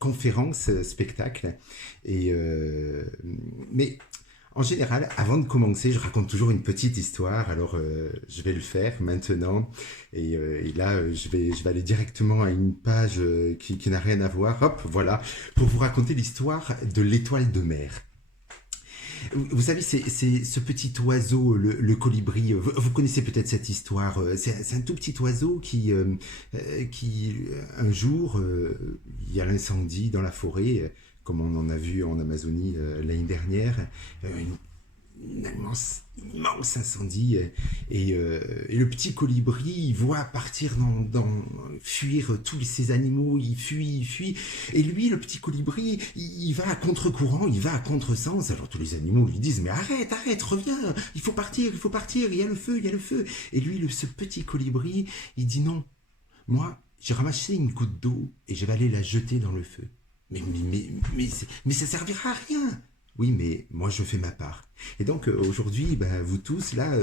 conférence, spectacle. Et, mais en général, avant de commencer, je raconte toujours une petite histoire. Alors, je vais le faire maintenant. Et là, je vais aller directement à une page qui n'a rien à voir. Hop, voilà, pour vous raconter l'histoire de l'étoile de mer. Vous savez, c'est ce petit oiseau, le colibri. Vous connaissez peut-être cette histoire. C'est un tout petit oiseau qui un jour, il y a l'incendie dans la forêt, comme on en a vu en Amazonie l'année dernière. Un immense incendie et le petit colibri il voit partir fuir tous ces animaux, il fuit et lui le petit colibri il va à contre-courant, il va à contre-sens. Alors tous les animaux lui disent mais arrête, reviens, il faut partir, il y a le feu. Et lui ce petit colibri il dit non, moi j'ai ramassé une goutte d'eau et je vais aller la jeter dans le feu. Mais ça servira à rien. Oui, mais moi je fais ma part. Et donc aujourd'hui, vous tous là,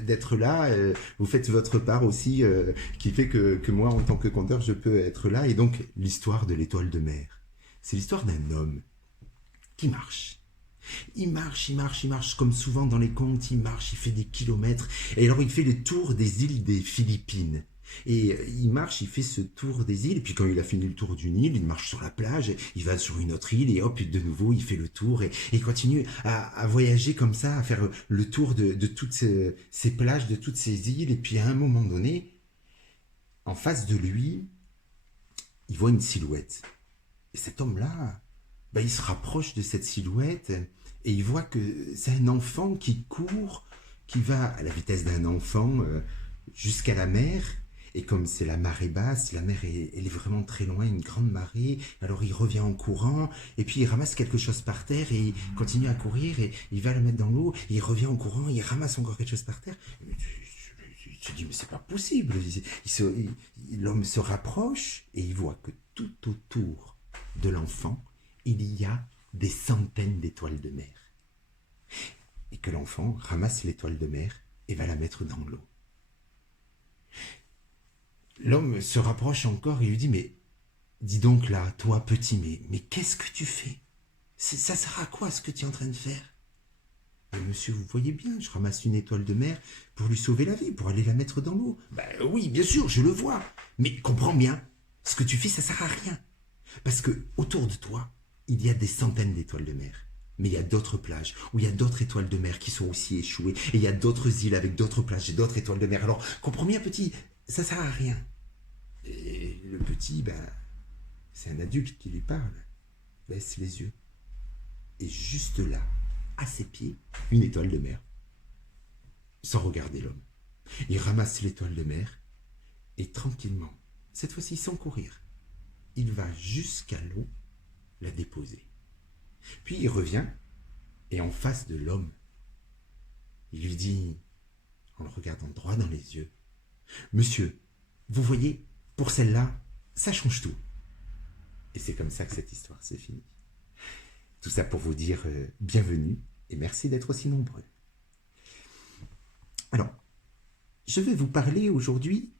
d'être là, vous faites votre part aussi, qui fait que moi en tant que conteur, je peux être là. Et donc l'histoire de l'étoile de mer, c'est l'histoire d'un homme qui marche. Il marche comme souvent dans les contes, il marche, il fait des kilomètres. Et alors il fait le tour des îles des Philippines. Et il marche, il fait ce tour des îles, et puis quand il a fini le tour d'une île, il marche sur la plage, il va sur une autre île, et hop, de nouveau, il fait le tour, et il continue à voyager comme ça, à faire le tour de toutes ces plages, de toutes ces îles, et puis à un moment donné, en face de lui, il voit une silhouette. Et cet homme-là, il se rapproche de cette silhouette, et il voit que c'est un enfant qui court, qui va à la vitesse d'un enfant jusqu'à la mer. Et comme c'est la marée basse, la mer elle est vraiment très loin, une grande marée, alors il revient en courant, et puis il ramasse quelque chose par terre, et il continue à courir, et il va le mettre dans l'eau, et il revient en courant, il ramasse encore quelque chose par terre. Il se dit, mais c'est pas possible. L'homme se rapproche, et il voit que tout autour de l'enfant, il y a des centaines d'étoiles de mer. Et que l'enfant ramasse l'étoile de mer, et va la mettre dans l'eau. L'homme se rapproche encore et lui dit, mais dis donc là, toi petit, mais qu'est-ce que tu fais? Ça sert à quoi ce que tu es en train de faire? Monsieur, vous voyez bien, je ramasse une étoile de mer pour lui sauver la vie, pour aller la mettre dans l'eau. Oui, bien sûr, je le vois, mais comprends bien, ce que tu fais, ça sert à rien. Parce que autour de toi, il y a des centaines d'étoiles de mer. Mais il y a d'autres plages où il y a d'autres étoiles de mer qui sont aussi échouées. Et il y a d'autres îles avec d'autres plages et d'autres étoiles de mer. Alors, comprends bien, petit, ça sert à rien. Et le petit, c'est un adulte qui lui parle. Baisse les yeux. Et juste là, à ses pieds, une étoile de mer. Sans regarder l'homme. Il ramasse l'étoile de mer et tranquillement, cette fois-ci sans courir, il va jusqu'à l'eau la déposer. Puis il revient et en face de l'homme, il lui dit, en le regardant droit dans les yeux, « Monsieur, vous voyez, pour celle-là, ça change tout. » Et c'est comme ça que cette histoire s'est finie. Tout ça pour vous dire bienvenue et merci d'être aussi nombreux. Alors, je vais vous parler aujourd'hui...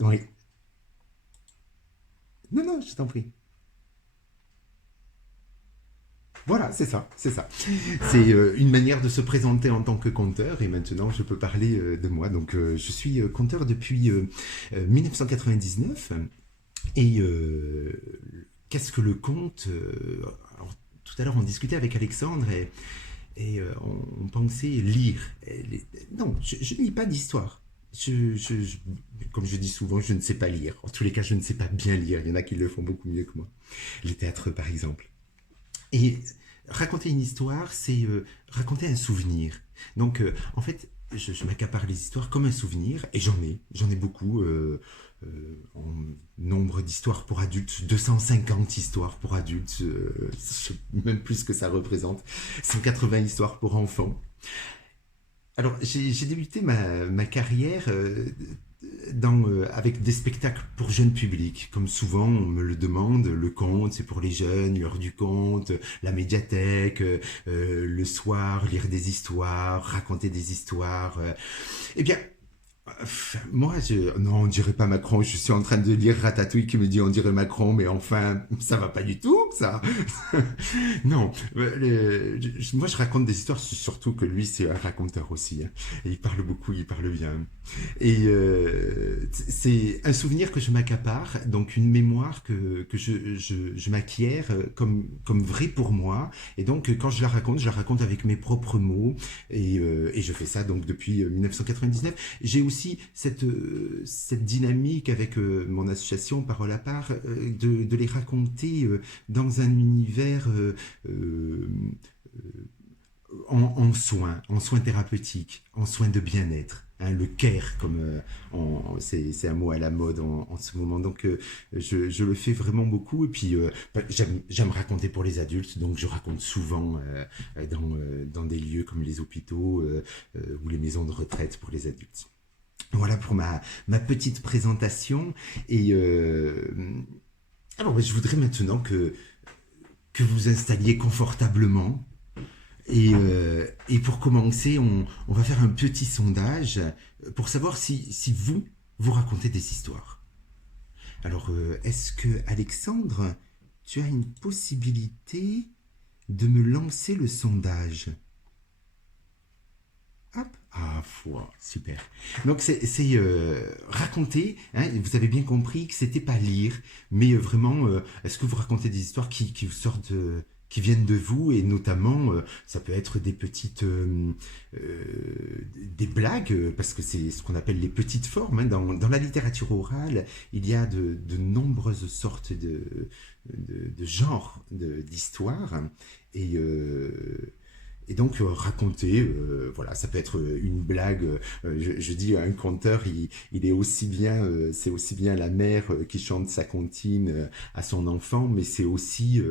Oui. Non, je t'en prie. Voilà, c'est ça. C'est une manière de se présenter en tant que conteur et maintenant je peux parler de moi. Donc je suis conteur depuis 1999 et qu'est-ce que le conte alors, tout à l'heure on discutait avec Alexandre et on pensait lire. Non, je ne lis pas d'histoire. Comme je dis souvent, je ne sais pas lire. En tous les cas, je ne sais pas bien lire. Il y en a qui le font beaucoup mieux que moi. Le théâtre, par exemple. Et raconter une histoire, c'est raconter un souvenir. Donc, en fait, je m'accapare les histoires comme un souvenir, et j'en ai beaucoup, en nombre d'histoires pour adultes, 250 histoires pour adultes, même plus que ça représente, 180 histoires pour enfants. Alors, j'ai débuté ma carrière avec des spectacles pour jeunes publics. Comme souvent, on me le demande, le conte, c'est pour les jeunes, l'heure du conte, la médiathèque, le soir, lire des histoires, raconter des histoires. Eh bien, Moi, non, on dirait pas Macron. Je suis en train de lire Ratatouille qui me dit on dirait Macron, mais enfin, ça va pas du tout, ça. Non, moi je raconte des histoires, surtout que lui c'est un raconteur aussi, hein. Et il parle beaucoup, il parle bien. Et c'est un souvenir que je m'accapare, donc une mémoire que je m'acquiers comme vraie pour moi. Et donc quand je la raconte avec mes propres mots. Et je fais ça donc depuis 1999. J'ai aussi cette dynamique avec mon association Parole à part, de les raconter dans un univers euh, en soins thérapeutiques, en soins de bien-être. Hein, le care, comme c'est un mot à la mode en ce moment. Donc, je le fais vraiment beaucoup. Et puis, j'aime raconter pour les adultes. Donc, je raconte souvent dans des lieux comme les hôpitaux ou les maisons de retraite pour les adultes. Voilà pour ma petite présentation. Et alors, je voudrais maintenant que vous installiez confortablement. Et pour commencer, on va faire un petit sondage pour savoir si vous racontez des histoires. Alors, est-ce que, Alexandre, tu as une possibilité de me lancer le sondage? Hop. Ah, foi, super. Donc c'est raconter, hein, vous avez bien compris que c'était pas lire, mais vraiment, est-ce que vous racontez des histoires qui vous sortent qui viennent de vous, et notamment ça peut être des petites des blagues, parce que c'est ce qu'on appelle les petites formes, hein. Dans la littérature orale, il y a de nombreuses sortes de genres d'histoires. Et et donc raconter, voilà, ça peut être une blague. Je dis à un conteur, il est aussi bien, c'est aussi bien la mère qui chante sa comptine à son enfant, mais c'est aussi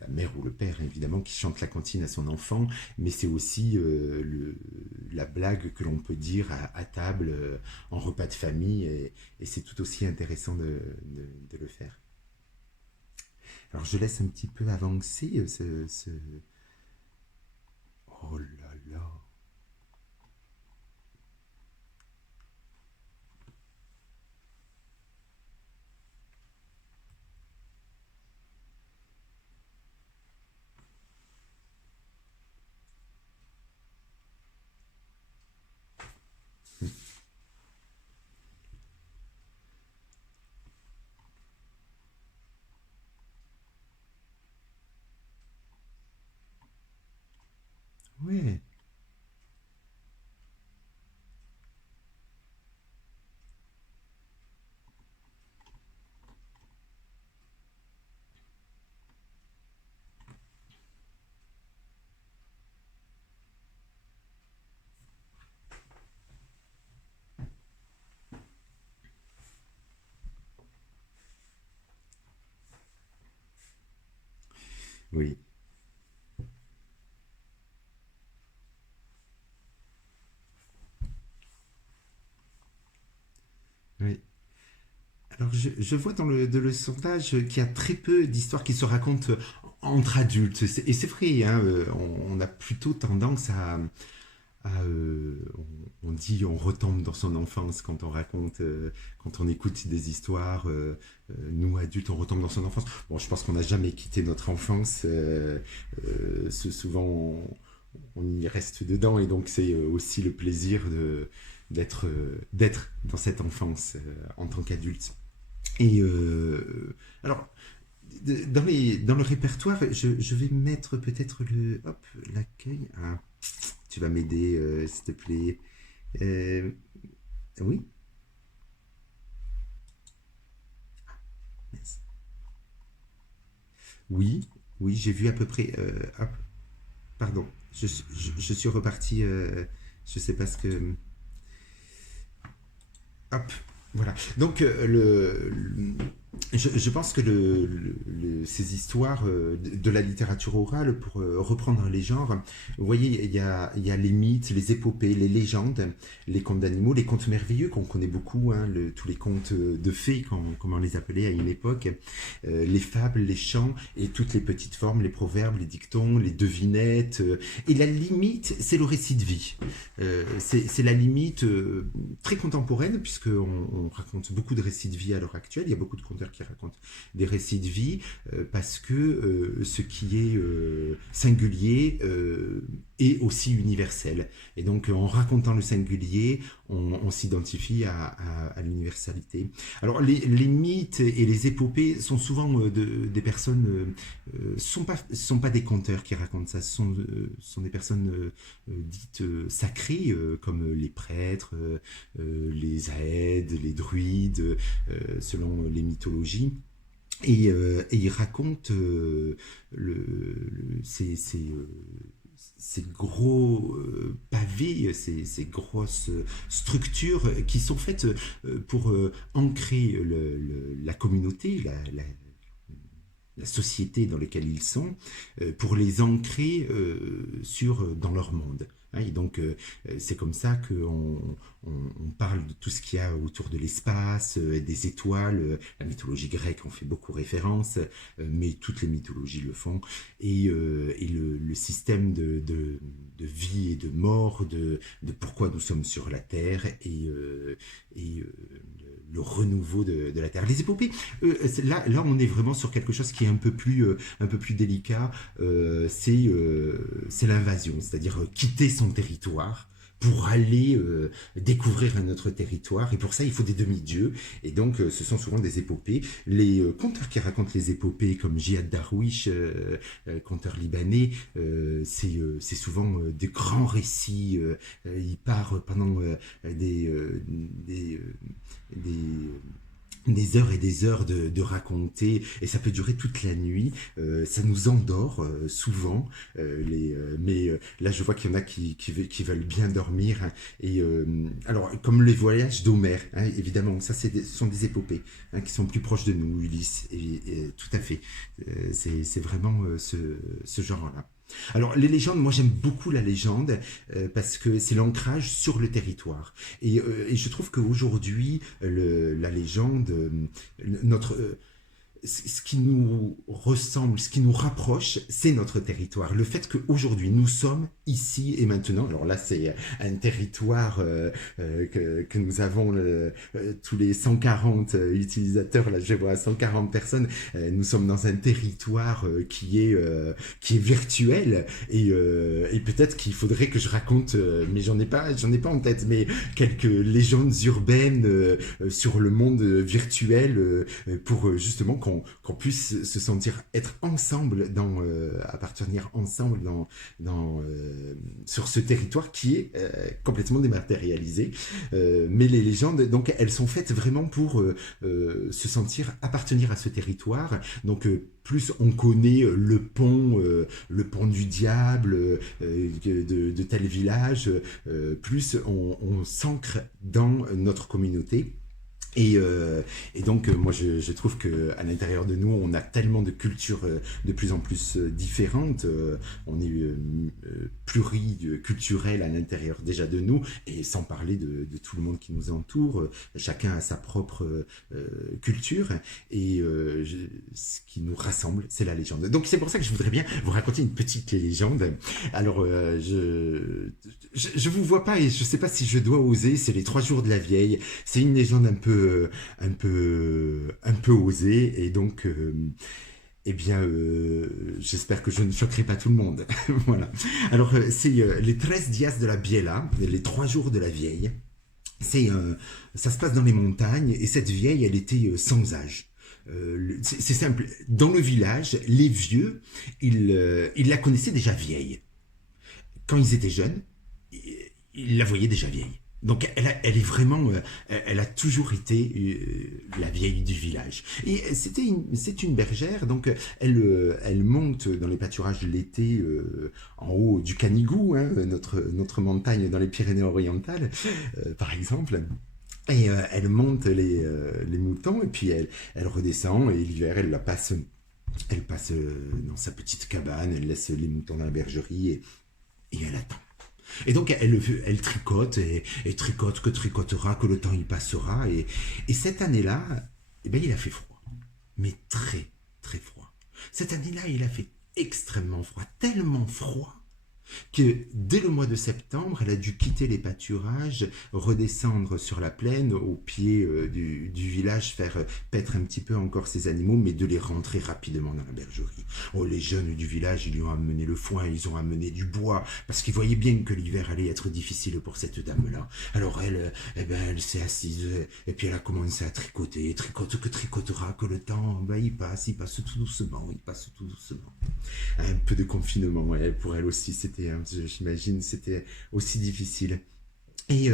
la mère ou le père évidemment qui chante la comptine à son enfant, mais c'est aussi la blague que l'on peut dire à table en repas de famille, et c'est tout aussi intéressant de le faire. Alors je laisse un petit peu avancer Oh là là. Ouais, oui, oui. Alors je vois dans le sondage qu'il y a très peu d'histoires qui se racontent entre adultes. Et c'est vrai, hein, on a plutôt tendance on dit on retombe dans son enfance quand on raconte, quand on écoute des histoires. Nous adultes, on retombe dans son enfance. Bon, je pense qu'on n'a jamais quitté notre enfance. Souvent, on y reste dedans, et donc c'est aussi le plaisir d'être dans cette enfance en tant qu'adulte. Et alors, dans le répertoire, je vais mettre peut-être l'accueil. Ah, tu vas m'aider, s'il te plaît. Euh, oui, oui, oui, j'ai vu à peu près. Hop, pardon, je suis reparti. Je sais pas ce que. Hop, voilà. Donc Je pense que ces histoires de la littérature orale, pour reprendre les genres, vous voyez, il y a les mythes, les épopées, les légendes, les contes d'animaux, les contes merveilleux qu'on connaît beaucoup, hein, tous les contes de fées, comme on les appelait à une époque, les fables, les chants, et toutes les petites formes, les proverbes, les dictons, les devinettes. Et la limite, c'est le récit de vie. C'est la limite très contemporaine, puisqu'on raconte beaucoup de récits de vie à l'heure actuelle. Il y a beaucoup de conteurs qui racontent des récits de vie parce que ce qui est singulier est aussi universel. Et donc, en racontant le singulier, on s'identifie à l'universalité. Alors, les mythes et les épopées sont souvent des personnes, sont pas des conteurs qui racontent ça, sont des personnes dites sacrées, comme les prêtres, les aèdes, les druides, selon les mythologies. Et il raconte ces gros pavés, ces grosses structures qui sont faites pour ancrer la communauté, la société dans laquelle ils sont, pour les ancrer dans leur monde. Et donc, c'est comme ça qu'on parle de tout ce qu'il y a autour de l'espace, des étoiles. La mythologie grecque en fait beaucoup référence, mais toutes les mythologies le font. Et le système de vie et de mort, de pourquoi nous sommes sur la Terre, et le renouveau de la Terre. Les épopées, là, on est vraiment sur quelque chose qui est un peu plus délicat. C'est l'invasion, c'est-à-dire quitter son territoire pour aller découvrir un autre territoire. Et pour ça, il faut des demi-dieux. Et donc, ce sont souvent des épopées. Les conteurs qui racontent les épopées, comme Jihad Darwish, conteur libanais, c'est souvent des grands récits. Il part pendant des heures et des heures de raconter, et ça peut durer toute la nuit. Ça nous endort souvent, mais là je vois qu'il y en a qui veulent bien dormir, hein. Et alors, comme les voyages d'Homère, hein, évidemment, ça ce sont des épopées, hein, qui sont plus proches de nous, Ulysse, et tout à fait. C'est vraiment ce genre-là. Alors, les légendes, moi j'aime beaucoup la légende parce que c'est l'ancrage sur le territoire. Et je trouve qu'aujourd'hui, la légende, notre, ce qui nous ressemble, ce qui nous rapproche, c'est notre territoire. Le fait qu'aujourd'hui, nous sommes ici et maintenant. Alors là, c'est un territoire que nous avons tous les 140 utilisateurs. Là, je vois 140 personnes. Nous sommes dans un territoire qui est virtuel, et peut-être qu'il faudrait que je raconte, mais j'en ai pas en tête, mais quelques légendes urbaines sur le monde virtuel pour justement qu'on puisse se sentir être ensemble appartenir ensemble sur ce territoire qui est complètement dématérialisé. Mais les légendes, donc, elles sont faites vraiment pour se sentir appartenir à ce territoire. Donc, plus on connaît le pont du diable de tel village, plus on s'ancre dans notre communauté. Et donc, moi, je trouve qu'à l'intérieur de nous, on a tellement de cultures de plus en plus différentes. On est pluriculturel à l'intérieur déjà de nous, et sans parler de tout le monde qui nous entoure. Chacun a sa propre culture, et ce qui nous rassemble, c'est la légende. Donc, c'est pour ça que je voudrais bien vous raconter une petite légende. Alors, je vous vois pas, et je sais pas si je dois oser. C'est les 3 jours de la vieille. C'est une légende un peu osée, et donc eh bien, j'espère que je ne choquerai pas tout le monde. Voilà. Alors, c'est les 13 días de la Biela, les 3 jours de la vieille. Ça se passe dans les montagnes, et cette vieille, elle était sans âge. C'est simple. Dans le village, les vieux, ils la connaissaient déjà vieille. Quand ils étaient jeunes, ils la voyaient déjà vieille. Donc elle est vraiment, elle a toujours été la vieille du village. Et c'est une bergère, donc elle monte dans les pâturages l'été en haut du Canigou, hein, notre montagne dans les Pyrénées-Orientales, par exemple. Et elle monte les moutons et puis elle redescend et l'hiver elle passe dans sa petite cabane, elle laisse les moutons dans la bergerie et elle attend. Et donc elle tricote et tricote que tricotera, que le temps y passera. Et cette année-là, eh ben, il a fait froid. Mais très très froid. Cette année-là, il a fait extrêmement froid, tellement froid que dès le mois de septembre, elle a dû quitter les pâturages, redescendre sur la plaine, au pied du village, faire paître un petit peu encore ses animaux, mais de les rentrer rapidement dans la bergerie. Oh, les jeunes du village, ils lui ont amené le foin, ils ont amené du bois, parce qu'ils voyaient bien que l'hiver allait être difficile pour cette dame-là. Alors elle, eh ben, elle s'est assise, et puis elle a commencé à tricoter, tricote que tricotera, que le temps, ben, il passe tout doucement, il passe tout doucement. Un peu de confinement, ouais, pour elle aussi, j'imagine, c'était aussi difficile. Et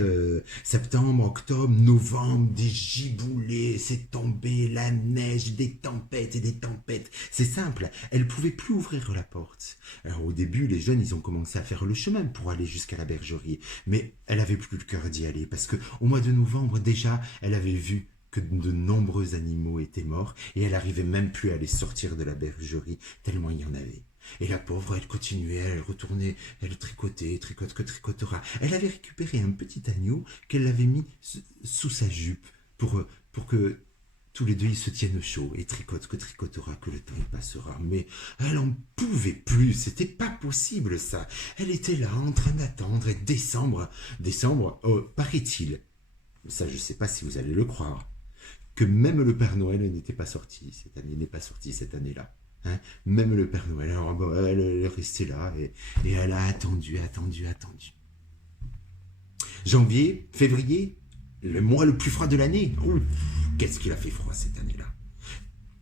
septembre, octobre, novembre, des giboulées, c'est tombé, la neige, des tempêtes et des tempêtes. C'est simple, elle pouvait plus ouvrir la porte. Alors au début, les jeunes, ils ont commencé à faire le chemin pour aller jusqu'à la bergerie. Mais elle avait plus le cœur d'y aller parce que au mois de novembre, déjà, elle avait vu que de nombreux animaux étaient morts et elle arrivait même plus à les sortir de la bergerie tellement il y en avait. Et la pauvre, elle continuait, elle retournait, elle tricotait, tricote que tricotera. Elle avait récupéré un petit agneau qu'elle avait mis sous sa jupe pour que tous les deux ils se tiennent chaud et tricote que tricotera, que le temps y passera. Mais elle en pouvait plus, c'était pas possible ça. Elle était là en train d'attendre et décembre, paraît-il, ça je sais pas si vous allez le croire, que même le Père Noël n'était pas sorti cette année, n'est pas sorti cette année-là. Hein, même le Père Noël, alors, bon, elle est restée là et elle a attendu. Janvier, février, le mois le plus froid de l'année. Ouf, qu'est-ce qu'il a fait froid cette année-là.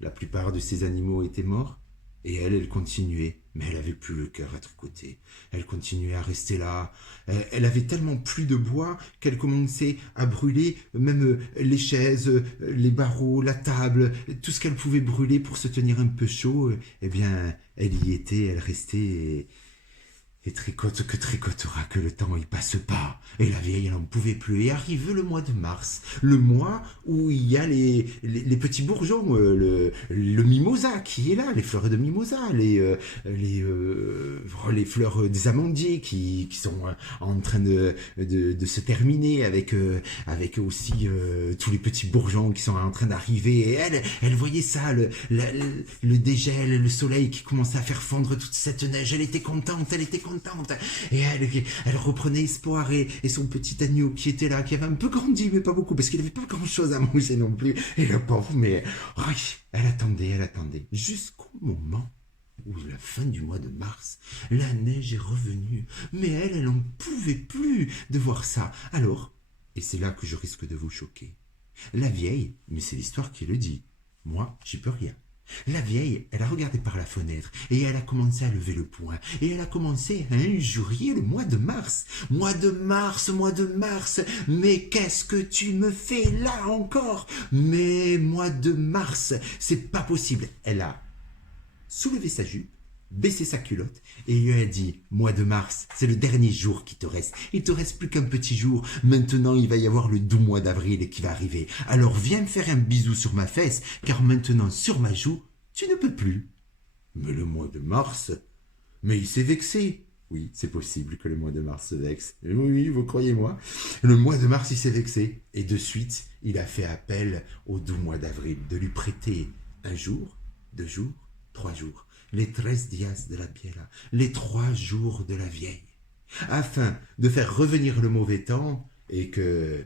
La plupart de ces animaux étaient morts et elle continuait. Mais elle avait plus le cœur à tricoter. Elle continuait à rester là. Elle avait tellement plus de bois qu'elle commençait à brûler même les chaises, les barreaux, la table, tout ce qu'elle pouvait brûler pour se tenir un peu chaud. Eh bien, elle y était, elle restait et tricote que tricotera, que le temps y passe pas. Et la vieille, elle n'en pouvait plus. Et arrive le mois de mars, le mois où il y a les petits bourgeons, le mimosa qui est là, les fleurs de mimosa, les fleurs des amandiers qui sont en train de se terminer avec aussi tous les petits bourgeons qui sont en train d'arriver. Et elle voyait ça, le dégel, le soleil qui commençait à faire fondre toute cette neige. Elle était contente. Et elle reprenait espoir et son petit agneau qui était là, qui avait un peu grandi, mais pas beaucoup, parce qu'il n'avait pas grand-chose à manger non plus. Et le pauvre, mais elle attendait, jusqu'au moment où, la fin du mois de mars, la neige est revenue. Mais elle n'en pouvait plus de voir ça. Alors, et c'est là que je risque de vous choquer, la vieille, mais c'est l'histoire qui le dit, moi, j'y peux rien. La vieille, elle a regardé par la fenêtre et elle a commencé à lever le poing et elle a commencé à injurier le mois de mars. Mois de mars, mais qu'est-ce que tu me fais là encore? Mais mois de mars, c'est pas possible. Elle a soulevé sa jupe, baissé sa culotte et lui a dit: mois de mars, c'est le dernier jour qui te reste. Il te reste plus qu'un petit jour. Maintenant, il va y avoir le doux mois d'avril qui va arriver. Alors viens me faire un bisou sur ma fesse, car maintenant, sur ma joue, tu ne peux plus. Mais le mois de mars, mais il s'est vexé. Oui, c'est possible que le mois de mars se vexe. Oui, vous croyez-moi. Le mois de mars, il s'est vexé. Et de suite, il a fait appel au doux mois d'avril de lui prêter un jour, 2 jours, 3 jours. Les 13 días de la Biela, les 3 jours de la vieille, afin de faire revenir le mauvais temps et que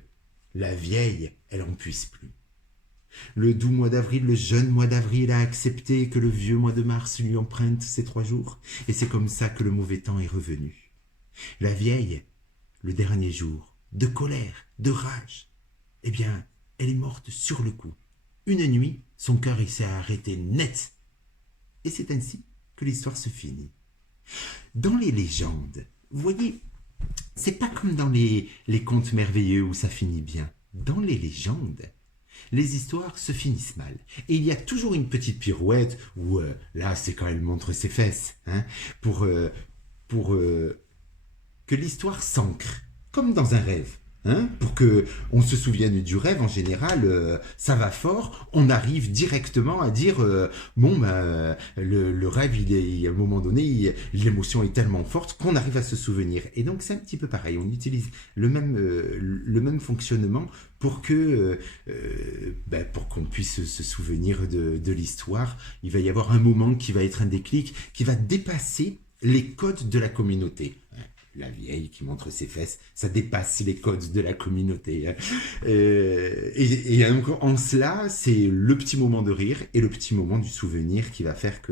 la vieille, elle en puisse plus. Le doux mois d'avril, le jeune mois d'avril a accepté que le vieux mois de mars lui emprunte ces 3 jours, et c'est comme ça que le mauvais temps est revenu. La vieille, le dernier jour, de colère, de rage, eh bien, elle est morte sur le coup. Une nuit, son cœur il s'est arrêté net. Et c'est ainsi que l'histoire se finit. Dans les légendes, vous voyez, c'est pas comme dans les contes merveilleux où ça finit bien. Dans les légendes, les histoires se finissent mal. Et il y a toujours une petite pirouette où, là, c'est quand elle montre ses fesses, hein, pour que l'histoire s'ancre, comme dans un rêve. Hein, pour que on se souvienne du rêve, en général, ça va fort. On arrive directement à dire bon, bah, le rêve, à un moment donné, l'émotion est tellement forte qu'on arrive à se souvenir. Et donc c'est un petit peu pareil. On utilise le même fonctionnement pour que pour qu'on puisse se souvenir de l'histoire. Il va y avoir un moment qui va être un déclic, qui va dépasser les codes de la communauté. La vieille qui montre ses fesses, ça dépasse les codes de la communauté. Hein. Et en cela, c'est le petit moment de rire et le petit moment du souvenir qui va faire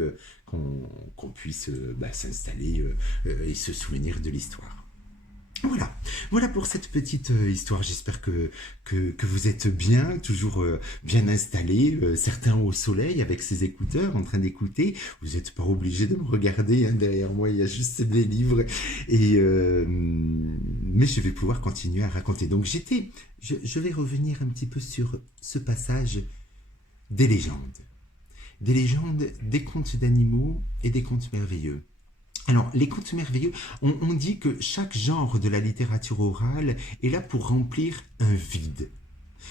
qu'on puisse s'installer et se souvenir de l'histoire. Voilà pour cette petite histoire. J'espère que vous êtes bien, toujours bien installés, certains au soleil avec ses écouteurs en train d'écouter. Vous n'êtes pas obligé de me regarder, hein, derrière moi il y a juste des livres. Mais je vais pouvoir continuer à raconter. Donc je vais revenir un petit peu sur ce passage des légendes. Des légendes, des contes d'animaux et des contes merveilleux. Alors, les contes merveilleux, on dit que chaque genre de la littérature orale est là pour remplir un vide.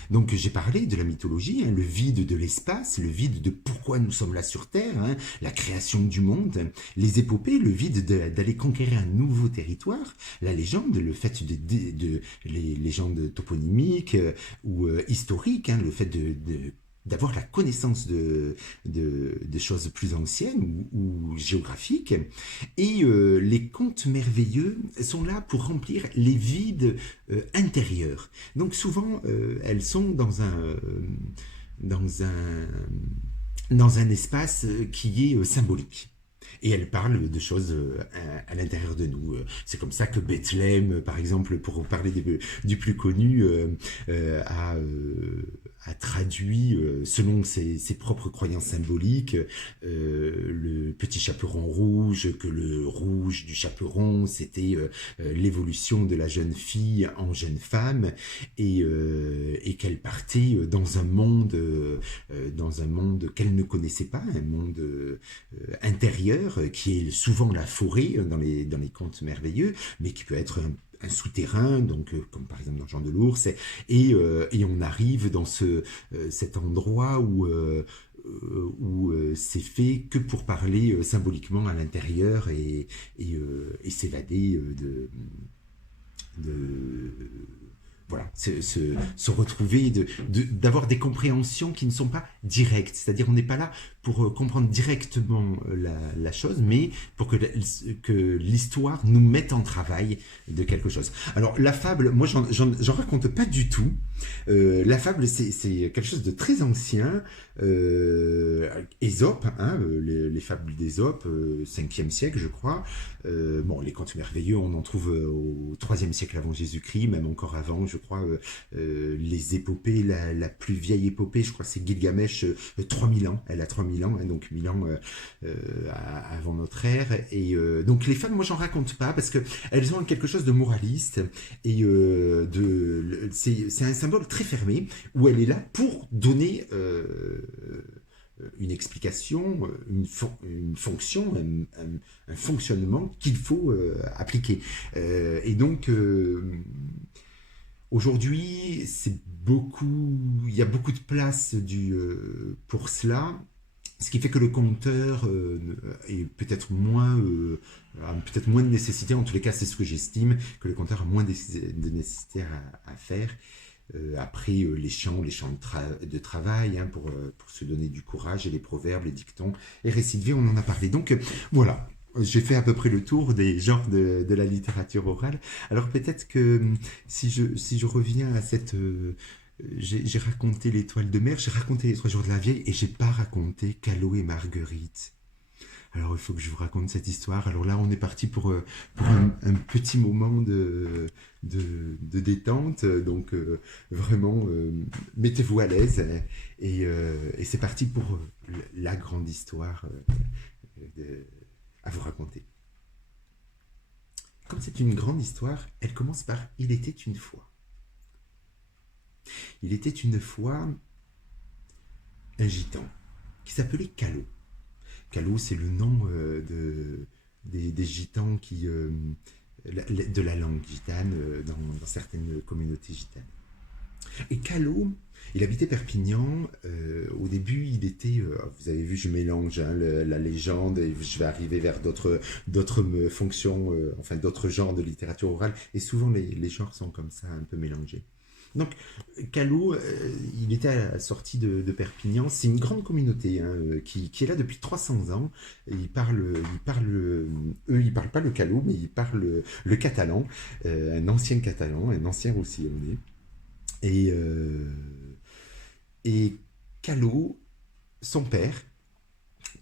Donc j'ai parlé de la mythologie, hein, le vide de l'espace, le vide de pourquoi nous sommes là sur Terre, hein, la création du monde, les épopées, le vide d'aller conquérir un nouveau territoire, la légende, le fait de les légendes toponymiques ou historiques, hein, le fait d'avoir la connaissance de choses plus anciennes ou géographiques. Et les contes merveilleux sont là pour remplir les vides intérieurs. Donc souvent, elles sont dans un espace qui est symbolique. Et elle parle de choses à l'intérieur de nous. C'est comme ça que Bethléem, par exemple, pour parler du plus connu, a traduit, selon ses propres croyances symboliques, le petit chaperon rouge, que le rouge du chaperon, c'était l'évolution de la jeune fille en jeune femme, et qu'elle partait dans un monde qu'elle ne connaissait pas, un monde intérieur, qui est souvent la forêt dans les contes merveilleux, mais qui peut être un souterrain, donc comme par exemple dans Jean de l'Ours, et on arrive dans cet endroit où c'est fait que pour parler symboliquement à l'intérieur et s'évader voilà, se retrouver, d'avoir des compréhensions qui ne sont pas directes. C'est-à-dire, on n'est pas là pour comprendre directement la chose, mais pour que l'histoire nous mette en travail de quelque chose. Alors, la fable, moi, j'en raconte pas du tout. La fable, c'est quelque chose de très ancien. Ésope, hein, les fables d'Ésope, 5e siècle, je crois. Les contes merveilleux, on en trouve au 3e siècle avant Jésus-Christ, même encore avant, je crois. Les épopées, la plus vieille épopée, je crois, c'est Gilgamesh, 3000 ans. Elle a 3000 ans, hein, donc 1000 ans avant notre ère. Et donc les fables, moi, j'en raconte pas parce que elles ont quelque chose de moraliste et c'est un symbole très fermé où elle est là pour donner une explication, une fonction, un fonctionnement qu'il faut appliquer. Et donc, aujourd'hui, il y a beaucoup de place pour cela, ce qui fait que le conteur est a peut-être moins de nécessité, en tous les cas c'est ce que j'estime, que le conteur a moins de nécessité à faire. Après les chants de travail, hein, pour se donner du courage, et les proverbes, les dictons, et récits de vie, on en a parlé. Donc voilà, j'ai fait à peu près le tour des genres de la littérature orale. Alors peut-être que si je reviens à cette... j'ai raconté l'Étoile de mer, j'ai raconté les 3 jours de la vieille, et j'ai pas raconté Callot et Marguerite. Alors il faut que je vous raconte cette histoire. Alors là, on est parti pour un petit moment de détente. Donc vraiment, mettez-vous à l'aise, et c'est parti pour la grande histoire à vous raconter. Comme c'est une grande histoire, elle commence par « Il était une fois ». Il était une fois un gitan qui s'appelait Callot. Callot, c'est le nom des gitans qui de la langue gitane dans certaines communautés gitanes. Et Callot, il habitait Perpignan. Au début, il était. Vous avez vu, je mélange hein, la légende et je vais arriver vers d'autres fonctions, enfin d'autres genres de littérature orale. Et souvent, les genres sont comme ça, un peu mélangés. Donc, Callot, il était à la sortie de Perpignan. C'est une grande communauté hein, qui est là depuis 300 ans. Eux, ils parlent pas le Callot, mais ils parlent le catalan, un ancien catalan, un ancien roussillonnais. Et, euh, et Callot, son père,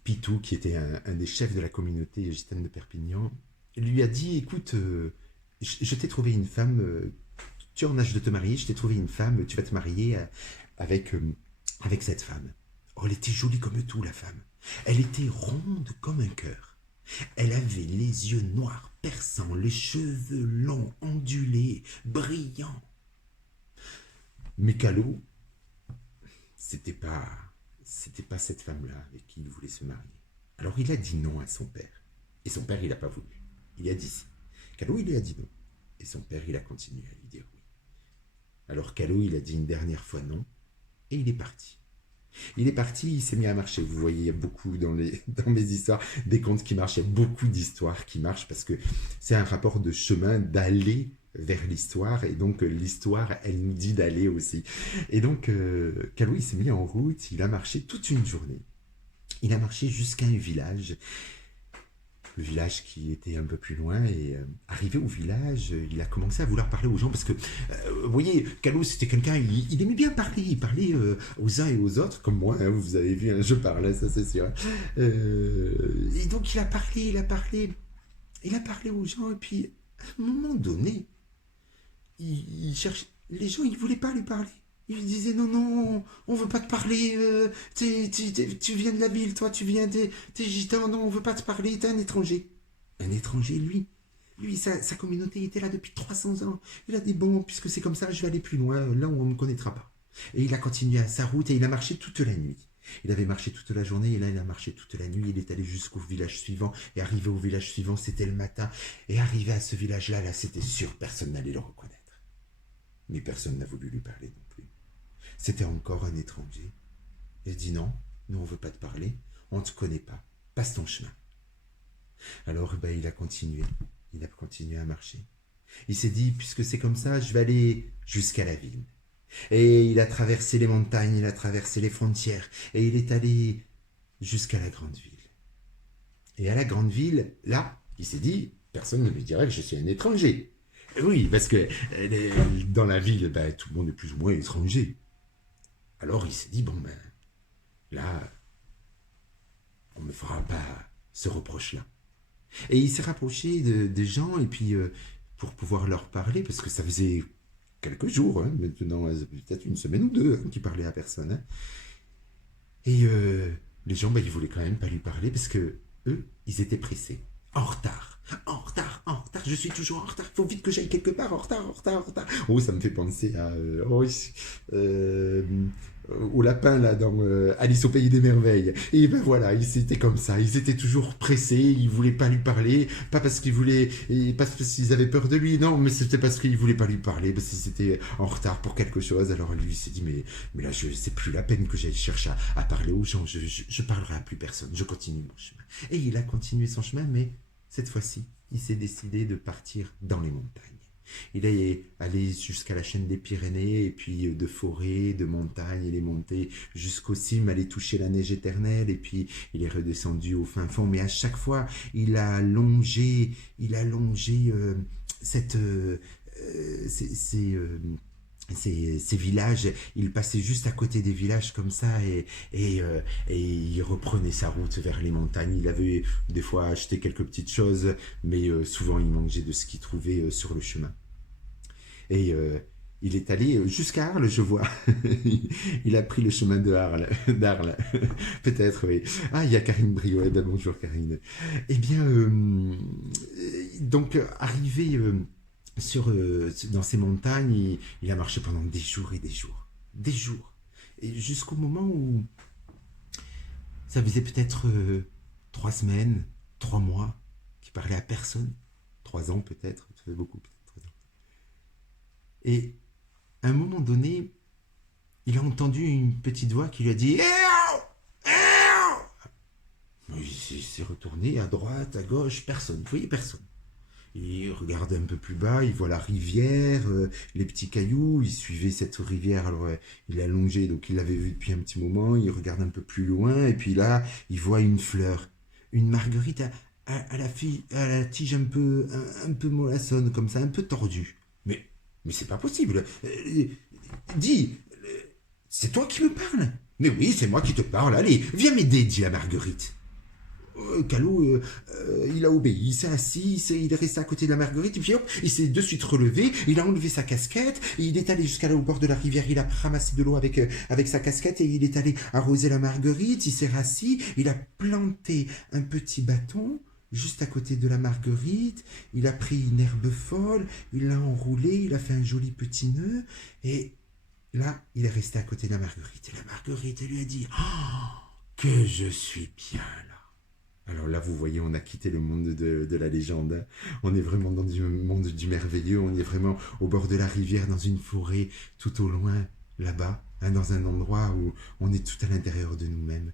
Pitou, qui était un des chefs de la communauté gitane de Perpignan, lui a dit, écoute, je t'ai trouvé une femme, tu es en âge de te marier, je t'ai trouvé une femme, tu vas te marier avec, avec cette femme. Oh, elle était jolie comme tout, la femme. Elle était ronde comme un cœur. Elle avait les yeux noirs, perçants, les cheveux longs, ondulés, brillants. Mais Callot, c'était pas, c'était pas cette femme-là avec qui il voulait se marier. Alors il a dit non à son père. Et son père, il n'a pas voulu. Il a dit si. Callot, il lui a dit non. Et son père, il a continué à lui dire oui. Alors Callot, il a dit une dernière fois non. Et il est parti. Il est parti, il s'est mis à marcher. Vous voyez, il y a beaucoup dans mes histoires des contes qui marchent. Il y a beaucoup d'histoires qui marchent parce que c'est un rapport de chemin d'aller vers l'histoire. Et donc, l'histoire, elle nous dit d'aller aussi. Et donc, Callot, il s'est mis en route. Il a marché toute une journée. Il a marché jusqu'à un village. Le village qui était un peu plus loin et arrivé au village, il a commencé à vouloir parler aux gens parce que, vous voyez, Callot c'était quelqu'un, il aimait bien parler, il parlait aux uns et aux autres, comme moi, hein, vous avez vu, hein, je parle, ça c'est sûr. Et donc il a parlé aux gens et puis à un moment donné, il cherche, les gens ils voulaient pas lui parler. Ils disaient non, non, on veut pas te parler, tu viens de la ville, toi, t'es gitan, non, on veut pas te parler, t'es un étranger. Un étranger, lui. Lui, sa communauté était là depuis 300 ans. Il a dit bon, puisque c'est comme ça, je vais aller plus loin, là où on ne me connaîtra pas. Et il a continué à sa route et il a marché toute la nuit. Il avait marché toute la journée et là il a marché toute la nuit. Il est allé jusqu'au village suivant et arrivé au village suivant, c'était le matin. Et arrivé à ce village-là, là, c'était sûr, personne n'allait le reconnaître. Mais personne n'a voulu lui parler non plus. C'était encore un étranger. Il a dit non, nous on veut pas te parler, on ne te connaît pas, passe ton chemin. Alors ben, il a continué à marcher. Il s'est dit, puisque c'est comme ça, je vais aller jusqu'à la ville. Et il a traversé les montagnes, il a traversé les frontières, et il est allé jusqu'à la grande ville. Et à la grande ville, là, il s'est dit, personne ne lui dirait que je suis un étranger. Oui, parce que dans la ville, ben, tout le monde est plus ou moins étranger. Alors il s'est dit, bon ben, là, on ne me fera pas ce reproche-là. Et il s'est rapproché des gens, et puis pour pouvoir leur parler, parce que ça faisait quelques jours, hein, maintenant, peut-être une semaine ou deux, hein, qu'il parlait à personne. Hein. Et les gens, ben, ils voulaient quand même pas lui parler, parce que eux, ils étaient pressés. En retard, en retard, en retard, je suis toujours en retard, il faut vite que j'aille quelque part, en retard, en retard, en retard. Oh, ça me fait penser à... au lapin là dans Alice au pays des merveilles. Et ben voilà, ils étaient comme ça, ils étaient toujours pressés, ils voulaient pas lui parler, pas parce qu'ils voulaient, pas parce qu'ils avaient peur de lui, non, mais c'était parce qu'ils voulaient pas lui parler, parce qu'ils étaient en retard pour quelque chose. Alors lui il s'est dit mais là c'est plus la peine que j'aille chercher à parler aux gens, je parlerai à plus personne, je continue mon chemin. Et il a continué son chemin, mais cette fois-ci, il s'est décidé de partir dans les montagnes. Il est allé jusqu'à la chaîne des Pyrénées, et puis de forêt, de montagnes, il est monté jusqu'au cime, aller toucher la neige éternelle, et puis il est redescendu au fin fond. Mais à chaque fois, il a longé cette, ces villages, il passait juste à côté des villages comme ça et il reprenait sa route vers les montagnes. Il avait des fois acheté quelques petites choses, mais souvent il mangeait de ce qu'il trouvait sur le chemin. Et il est allé jusqu'à Arles, je vois. Il a pris le chemin de Arles, d'Arles. Peut-être, oui. Ah, il y a Karine Brio. Eh bien, bonjour Karine. Eh bien, donc, arrivé dans ces montagnes, il a marché pendant des jours et des jours. Des jours. Et jusqu'au moment où ça faisait peut-être 3 semaines, 3 mois, qu'il parlait à personne. 3 ans peut-être, ça fait beaucoup, peut-être 3 ans. Et à un moment donné, il a entendu une petite voix qui lui a dit il s'est retourné à droite, à gauche, personne, vous voyez personne. Il regarde un peu plus bas, il voit la rivière, les petits cailloux, il suivait cette rivière, alors il est allongé, donc il l'avait vu depuis un petit moment, il regarde un peu plus loin, et puis là, il voit une fleur, une marguerite à la tige un peu mollassonne, comme ça, un peu tordue. Mais c'est pas possible. Dis, c'est toi qui me parles. Mais oui, c'est moi qui te parle, allez, viens m'aider, dit la marguerite. Calot, il a obéi, il s'est assis, il est resté à côté de la marguerite, et puis hop, il s'est de suite relevé, il a enlevé sa casquette, et il est allé jusqu'à là au bord de la rivière, il a ramassé de l'eau avec sa casquette, et il est allé arroser la marguerite, il s'est rassis, il a planté un petit bâton juste à côté de la marguerite, il a pris une herbe folle, il l'a enroulé, il a fait un joli petit nœud, et là, il est resté à côté de la marguerite, et la marguerite lui a dit « que je suis bien là !» Alors là, vous voyez, on a quitté le monde de la légende. On est vraiment dans du monde du merveilleux. On est vraiment au bord de la rivière, dans une forêt, tout au loin, là-bas, hein, dans un endroit où on est tout à l'intérieur de nous-mêmes.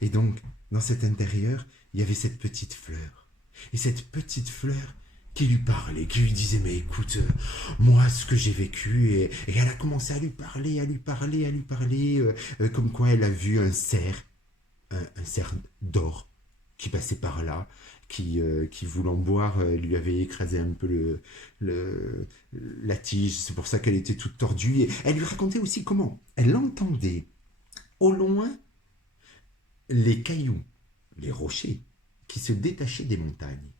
Et donc, dans cet intérieur, il y avait cette petite fleur. Et cette petite fleur qui lui parlait, qui lui disait « Mais écoute, moi, ce que j'ai vécu... » Et elle a commencé à lui parler, comme quoi elle a vu un cerf d'or qui passait par là, qui voulant boire, lui avait écrasé un peu la tige, c'est pour ça qu'elle était toute tordue, et elle lui racontait aussi comment elle entendait au loin les cailloux, les rochers, qui se détachaient des montagnes,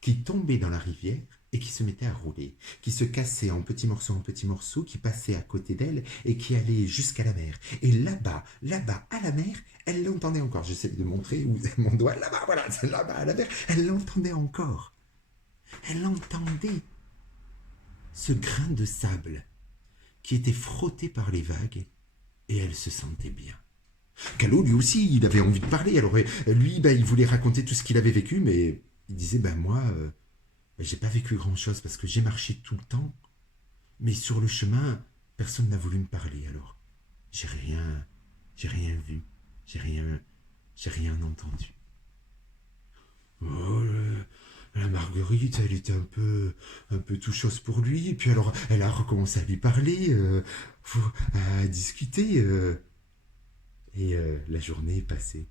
qui tombaient dans la rivière et qui se mettaient à rouler, qui se cassaient en petits morceaux, qui passaient à côté d'elle et qui allaient jusqu'à la mer. Et là-bas, à la mer, elle l'entendait encore. J'essaie de montrer où mon doigt, là-bas, voilà, là-bas à la mer, elle l'entendait encore. Elle entendait ce grain de sable qui était frotté par les vagues et elle se sentait bien. Calot, lui aussi, il avait envie de parler. Alors, lui, il voulait raconter tout ce qu'il avait vécu, mais il disait, moi... j'ai pas vécu grand-chose parce que j'ai marché tout le temps, mais sur le chemin, personne n'a voulu me parler, alors j'ai rien vu, j'ai rien entendu. Oh, la Marguerite, elle était un peu tout chose pour lui, et puis alors elle a recommencé à lui parler, à discuter, et la journée est passée.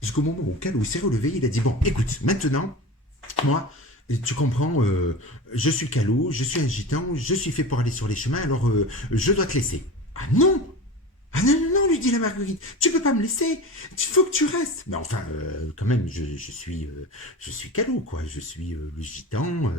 Jusqu'au moment où Calou s'est relevé, il a dit, bon, écoute, maintenant, moi, tu comprends, je suis Calou, je suis un gitan, je suis fait pour aller sur les chemins, alors je dois te laisser. Ah non! Ah non, non, non, lui dit la Marguerite, tu peux pas me laisser, il faut que tu restes. Mais enfin, quand même, je suis Calou, quoi, je suis le gitan,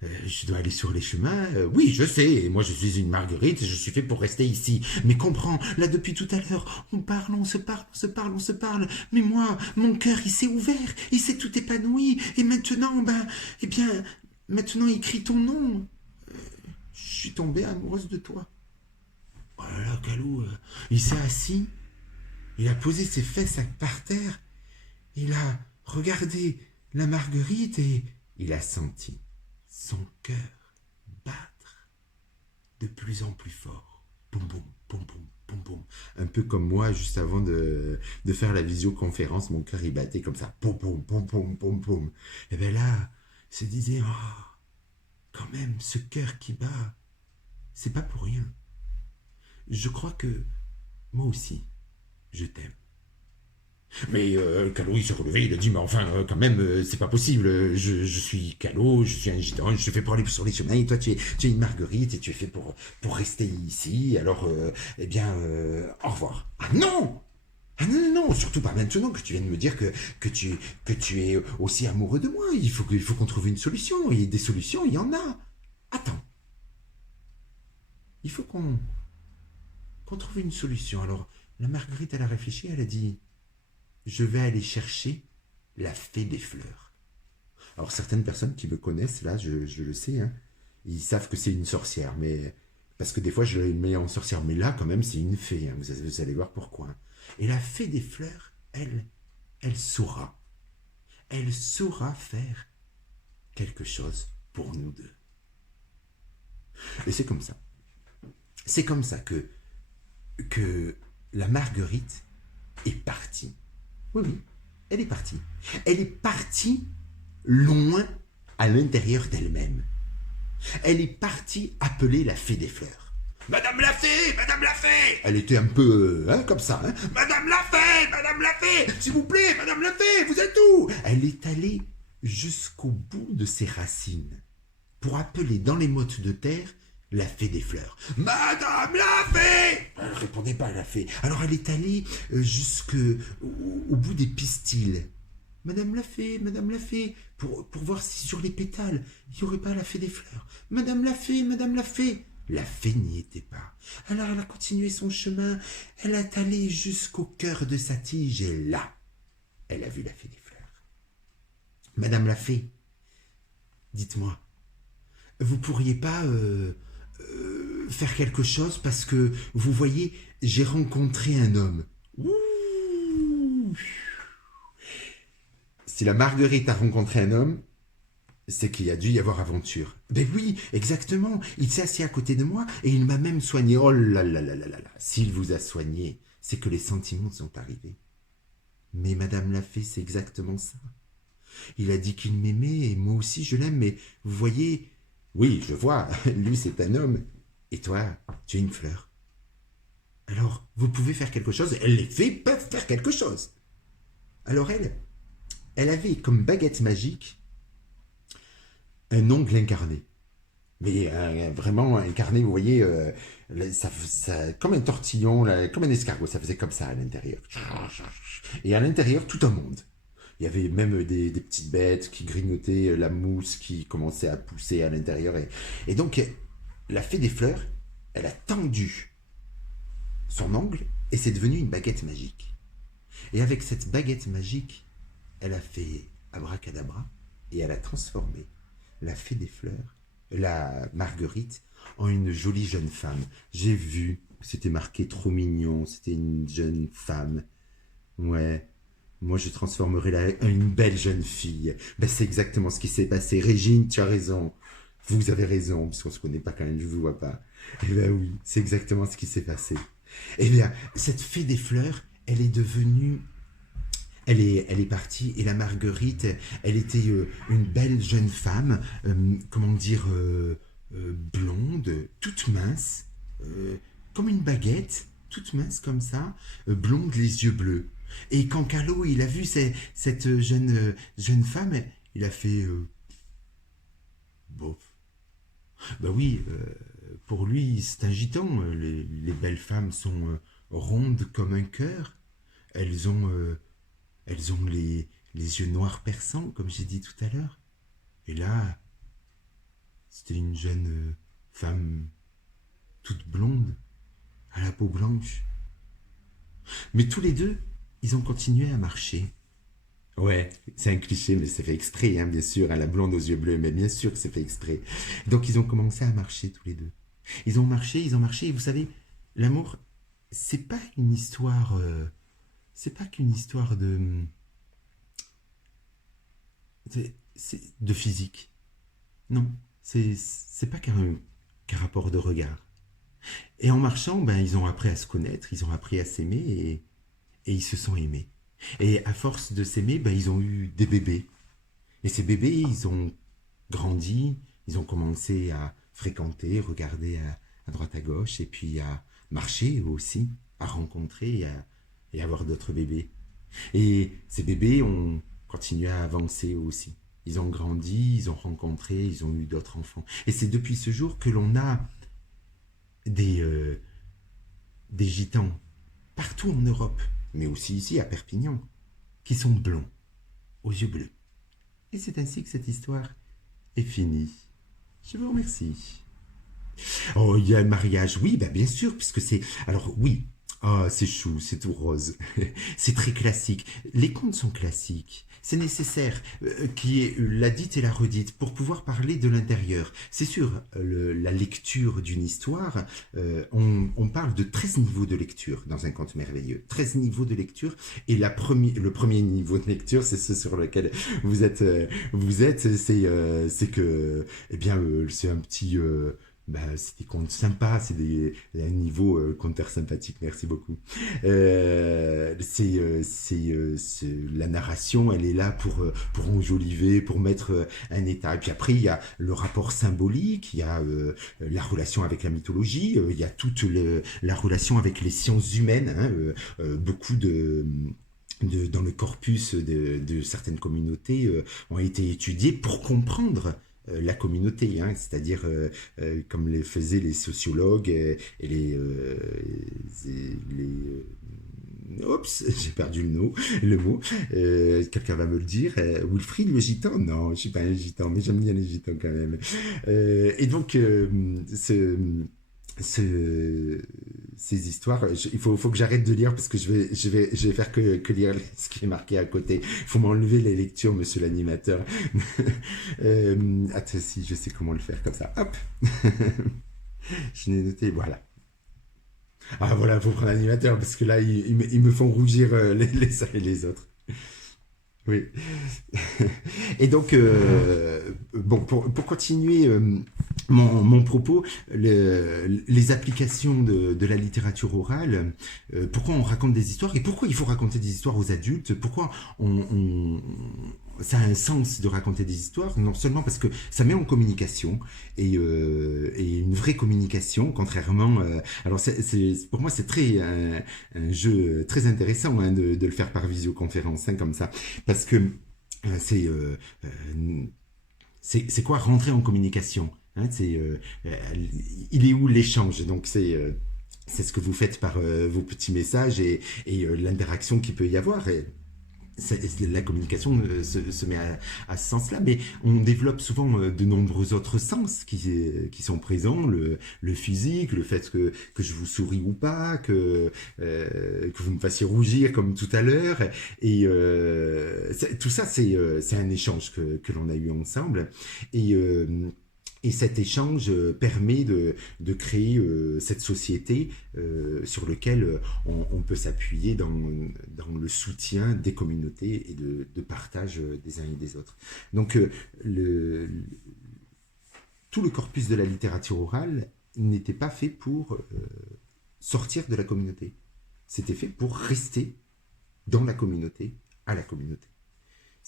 je dois aller sur les chemins. Oui, je sais, moi je suis une Marguerite, je suis fait pour rester ici. Mais comprends, là depuis tout à l'heure, on parle, on se parle, mais moi, mon cœur, il s'est ouvert, il s'est tout épanoui, et maintenant, maintenant il crie ton nom. Je suis tombée amoureuse de toi. Oh là là, Calou, il s'est assis, il a posé ses fesses par terre, il a regardé la Marguerite et il a senti son cœur battre de plus en plus fort. Boum, boum, boum, boum, boum, boum. Un peu comme moi, juste avant de faire la visioconférence, mon cœur il battait comme ça. Boum, boum, boum, boum, boum, boum. Et bien là, il se disait, quand même, ce cœur qui bat, c'est pas pour rien. Je crois que moi aussi, je t'aime. Mais Calot, il s'est relevé, il a dit, mais enfin, quand même, c'est pas possible. Je suis Calot, je suis un gitan, je suis fait pour aller sur les chemins, et toi, tu es une Marguerite, et tu es fait pour rester ici, alors, au revoir. Ah non! Ah non, non, non, surtout pas maintenant que tu viens de me dire que tu es aussi amoureux de moi. Il faut qu'on trouve une solution, et des solutions, il y en a. Attends. Il faut qu'on trouve une solution. Alors, la Marguerite, elle a réfléchi, elle a dit, je vais aller chercher la fée des fleurs. Alors, certaines personnes qui me connaissent, là, je le sais, hein, ils savent que c'est une sorcière, mais parce que des fois, je les mets en sorcière, mais là, quand même, c'est une fée, hein, vous allez voir pourquoi. Et la fée des fleurs, elle saura faire quelque chose pour nous deux. Et c'est comme ça. C'est comme ça que la Marguerite est partie. Oui, oui, elle est partie. Elle est partie loin à l'intérieur d'elle-même. Elle est partie appeler la fée des fleurs. Madame la fée, Madame la fée. Elle était un peu comme ça. Madame la fée, s'il vous plaît, Madame la fée, vous êtes où? Elle est allée jusqu'au bout de ses racines pour appeler dans les mottes de terre la fée des fleurs. Madame la fée! Elle ne répondait pas à la fée. Alors elle est allée jusqu'au bout des pistils. Madame la fée, pour voir si sur les pétales, il n'y aurait pas la fée des fleurs. Madame la fée, Madame la fée. La fée n'y était pas. Alors elle a continué son chemin, elle est allée jusqu'au cœur de sa tige et là, elle a vu la fée des fleurs. Madame la fée, dites-moi, vous pourriez pas faire quelque chose parce que, vous voyez, j'ai rencontré un homme. Ouh. Si la Marguerite a rencontré un homme, c'est qu'il y a dû y avoir aventure. Ben oui, exactement. Il s'est assis à côté de moi et il m'a même soigné. Oh là là là là là là. S'il vous a soigné, c'est que les sentiments sont arrivés. Mais Madame la Fée, c'est exactement ça. Il a dit qu'il m'aimait et moi aussi je l'aime, mais vous voyez, oui, je vois, lui c'est un homme et toi, tu es une fleur. Alors, vous pouvez faire quelque chose, les fées peuvent faire quelque chose. Alors elle avait comme baguette magique un ongle incarné. Mais vraiment incarné, vous voyez, comme un tortillon, comme un escargot, ça faisait comme ça à l'intérieur. Et à l'intérieur, tout un monde. Il y avait même des petites bêtes qui grignotaient la mousse qui commençait à pousser à l'intérieur. Et donc, la fée des fleurs, elle a tendu son ongle et c'est devenu une baguette magique. Et avec cette baguette magique, elle a fait abracadabra et elle a transformé la fée des fleurs, la Marguerite, en une jolie jeune femme. J'ai vu, c'était marqué trop mignon, c'était une jeune femme. Ouais, moi je transformerai en une belle jeune fille. Ben, c'est exactement ce qui s'est passé. Régine, tu as raison. Vous avez raison, parce qu'on se connaît pas quand même, je vous vois pas. Eh ben oui, c'est exactement ce qui s'est passé. Eh bien, cette fée des fleurs, elle est devenue... Elle est partie et la Marguerite, elle était une belle jeune femme, blonde, toute mince, comme une baguette, toute mince comme ça, blonde, les yeux bleus. Et quand Calo, il a vu cette jeune femme, il a fait bof. Ben oui, pour lui, c'est agitant. Les belles femmes sont rondes comme un cœur. Elles ont les yeux noirs perçants, comme j'ai dit tout à l'heure. Et là, c'était une jeune femme toute blonde, à la peau blanche. Mais tous les deux, ils ont continué à marcher. Ouais, c'est un cliché, mais c'est fait exprès, hein, bien sûr, hein, la blonde aux yeux bleus, mais bien sûr que c'est fait exprès. Donc ils ont commencé à marcher tous les deux. Ils ont marché, et vous savez, l'amour, c'est pas une histoire... c'est pas qu'une histoire de physique. Non, c'est pas qu'un rapport de regard. Et en marchant, ben, ils ont appris à se connaître, ils ont appris à s'aimer et ils se sont aimés. Et à force de s'aimer, ben, ils ont eu des bébés. Et ces bébés, ils ont grandi, ils ont commencé à fréquenter, regarder à droite à gauche, et puis à marcher aussi, à rencontrer et avoir d'autres bébés. Et ces bébés ont continué à avancer aussi. Ils ont grandi, ils ont rencontré, ils ont eu d'autres enfants. Et c'est depuis ce jour que l'on a des gitans partout en Europe, mais aussi ici à Perpignan, qui sont blonds, aux yeux bleus. Et c'est ainsi que cette histoire est finie. Je vous remercie. Oh, il y a un mariage, oui, ben bien sûr, puisque c'est... Alors oui, Oh, c'est chou, c'est tout rose. C'est très classique. Les contes sont classiques. C'est nécessaire qu'il y ait la dite et la redite pour pouvoir parler de l'intérieur. C'est sûr, la lecture d'une histoire, on parle de 13 niveaux de lecture dans un conte merveilleux. 13 niveaux de lecture. Et le premier niveau de lecture, c'est ce sur lequel c'est que, eh bien, c'est un petit... bah, c'est des contes sympas, un niveau conteur sympathique, merci beaucoup. La narration, elle est là pour enjoliver, pour mettre un état. Et puis après, il y a le rapport symbolique, il y a la relation avec la mythologie, il y a la relation avec les sciences humaines, hein, beaucoup dans le corpus de certaines communautés ont été étudiés pour comprendre la communauté, hein, c'est-à-dire comme le faisaient les sociologues et oups, j'ai perdu le mot. Quelqu'un va me le dire. Wilfried le gitan? Non, je suis pas un gitan, mais j'aime bien les gitans quand même. Et donc, ce, ces histoires, il faut que j'arrête de lire parce que je vais faire que lire ce qui est marqué à côté. Il faut m'enlever les lectures, monsieur l'animateur. Attends, si, je sais comment le faire comme ça. Hop. Je l'ai noté, voilà. Ah voilà, faut prendre l'animateur parce que là, ils me font rougir les uns et les autres. Oui. Et donc, bon, pour continuer mon propos, les applications de la littérature orale, pourquoi on raconte des histoires et pourquoi il faut raconter des histoires aux adultes, pourquoi ça a un sens de raconter des histoires, non seulement parce que ça met en communication et une vraie communication, contrairement. Alors, pour moi, c'est un jeu très intéressant hein, de le faire par visioconférence, hein, comme ça. Parce que c'est c'est quoi rentrer en communication hein, il est où l'échange donc c'est ce que vous faites par vos petits messages et l'interaction qu'il peut y avoir la communication se met à ce sens-là, mais on développe souvent de nombreux autres sens qui sont présents, le physique, le fait que je vous souris ou pas, que vous me fassiez rougir comme tout à l'heure, et tout ça c'est un échange que l'on a eu ensemble, et et cet échange permet de créer cette société sur laquelle on peut s'appuyer dans le soutien des communautés et de partage des uns et des autres. Donc tout le corpus de la littérature orale n'était pas fait pour sortir de la communauté. C'était fait pour rester dans la communauté, à la communauté.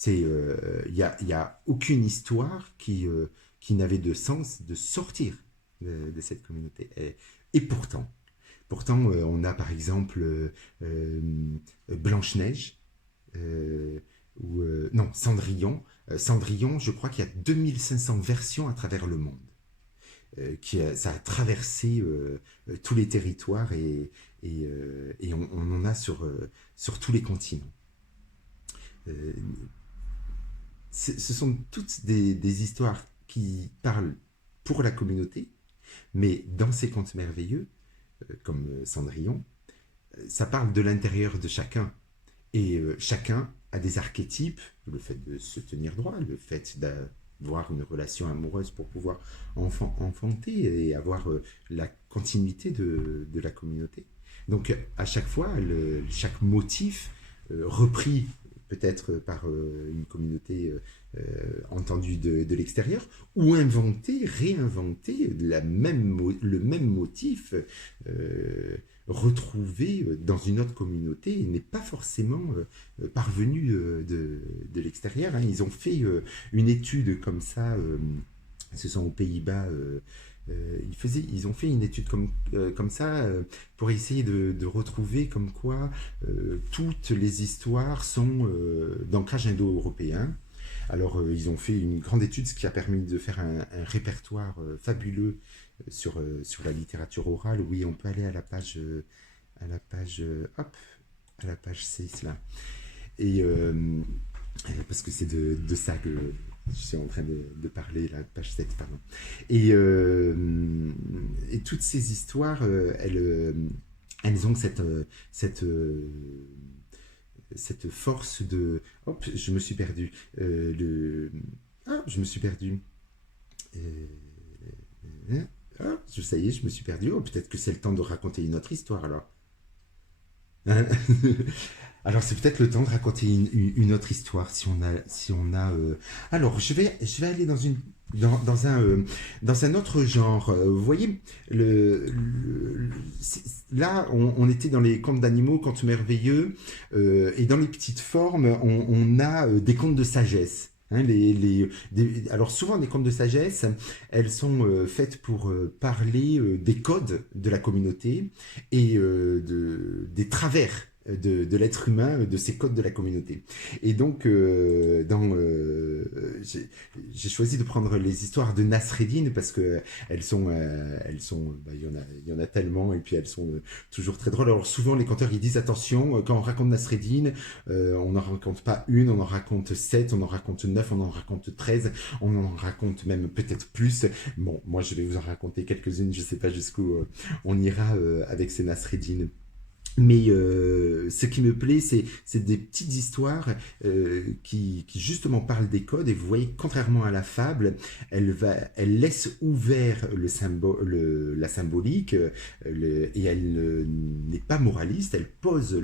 Y a aucune histoire qui n'avait de sens de sortir de cette communauté. Et pourtant on a par exemple Blanche-Neige, non, Cendrillon. Cendrillon, je crois qu'il y a 2500 versions à travers le monde. Ça a traversé tous les territoires et on en a sur tous les continents. Ce sont toutes des histoires qui parlent pour la communauté, mais dans ces contes merveilleux, comme Cendrillon, ça parle de l'intérieur de chacun. Et chacun a des archétypes, le fait de se tenir droit, le fait d'avoir une relation amoureuse pour pouvoir enfanter et avoir la continuité de la communauté. Donc à chaque fois, chaque motif repris peut-être par une communauté entendue de l'extérieur, ou réinventer le même motif retrouvé dans une autre communauté et n'est pas forcément parvenu de l'extérieur. Hein. Ils ont fait une étude comme ça, ce sont aux Pays-Bas, ils ont fait une étude comme ça pour essayer de retrouver comme quoi toutes les histoires sont d'ancrage indo-européen. Alors ils ont fait une grande étude, ce qui a permis de faire un répertoire fabuleux sur la littérature orale. Oui, on peut aller à la page, hop, à la page 6 là. Et parce que c'est de ça que je suis en train de parler, la page 7, pardon. Et toutes ces histoires, elles elles ont cette force de... Hop, je me suis perdu. Je me suis perdu. Euh, ça y est, je me suis perdu. Oh, peut-être que c'est le temps de raconter une autre histoire alors. Hein. Alors c'est peut-être le temps de raconter une autre histoire si on a. Alors je vais aller dans un autre genre. Vous voyez, là on était dans les contes d'animaux, contes merveilleux, et dans les petites formes on a des contes de sagesse. Hein, alors souvent des contes de sagesse, elles sont faites pour parler des codes de la communauté et des travers de l'être humain, de ces codes de la communauté. Et donc, j'ai choisi de prendre les histoires de Nasreddin parce que il y en a tellement et puis elles sont toujours très drôles. Alors souvent les conteurs ils disent attention, quand on raconte Nasreddin, on n'en raconte pas une, on en raconte 7, on en raconte 9, on en raconte 13, on en raconte même peut-être plus. Bon, moi je vais vous en raconter quelques-unes, je sais pas jusqu'où on ira avec ces Nasreddin. Mais ce qui me plaît, c'est des petites histoires qui justement parlent des codes. Et vous voyez, contrairement à la fable, elle laisse ouvert la symbolique et elle n'est pas moraliste. Elle pose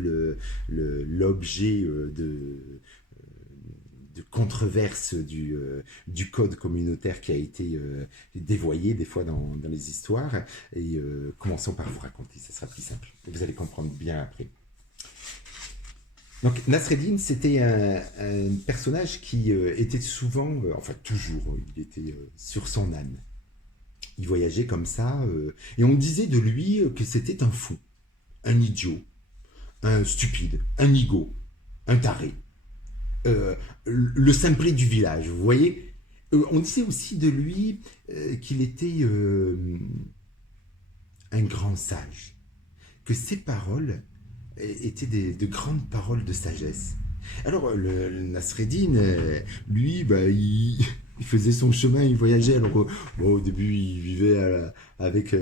l'objet de controverse du code communautaire qui a été dévoyé des fois dans les histoires. Et commençons par vous raconter, ça sera plus simple. Vous allez comprendre bien après. Donc Nasreddin, c'était un personnage qui était souvent, enfin toujours, il était sur son âne. Il voyageait comme ça, et on disait de lui que c'était un fou, un idiot, un stupide, un nigo, un taré. Le simplet du village, vous voyez. On disait aussi de lui qu'il était un grand sage, que ses paroles étaient de grandes paroles de sagesse. Alors, le Nasreddin, lui, bah, il faisait son chemin, il voyageait. Alors, bon, au début, il vivait avec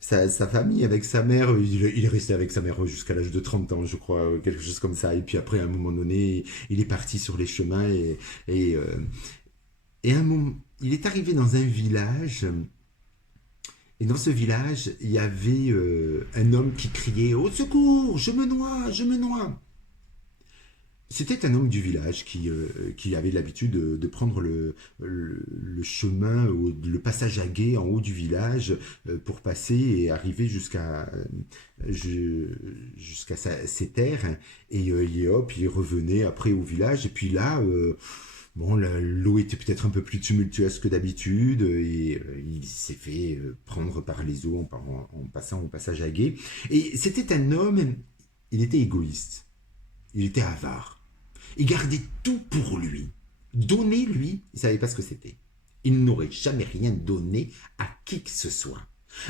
sa famille, avec sa mère. Il est resté avec sa mère jusqu'à l'âge de 30 ans, je crois, quelque chose comme ça. Et puis après, à un moment donné, il est parti sur les chemins et, euh, et à un moment, il est arrivé dans un village. Et dans ce village, il y avait un homme qui criait au secours, je me noie, je me noie. C'était un homme du village qui avait l'habitude de prendre le chemin, le passage à gué en haut du village pour passer et arriver jusqu'à ses terres. Et hop, il revenait après au village. Et puis là, bon, l'eau était peut-être un peu plus tumultueuse que d'habitude et il s'est fait prendre par les eaux en passant au passage à gué. Et c'était un homme, il était égoïste, il était avare. Il gardait tout pour lui. Donner, lui, il ne savait pas ce que c'était. Il n'aurait jamais rien donné à qui que ce soit.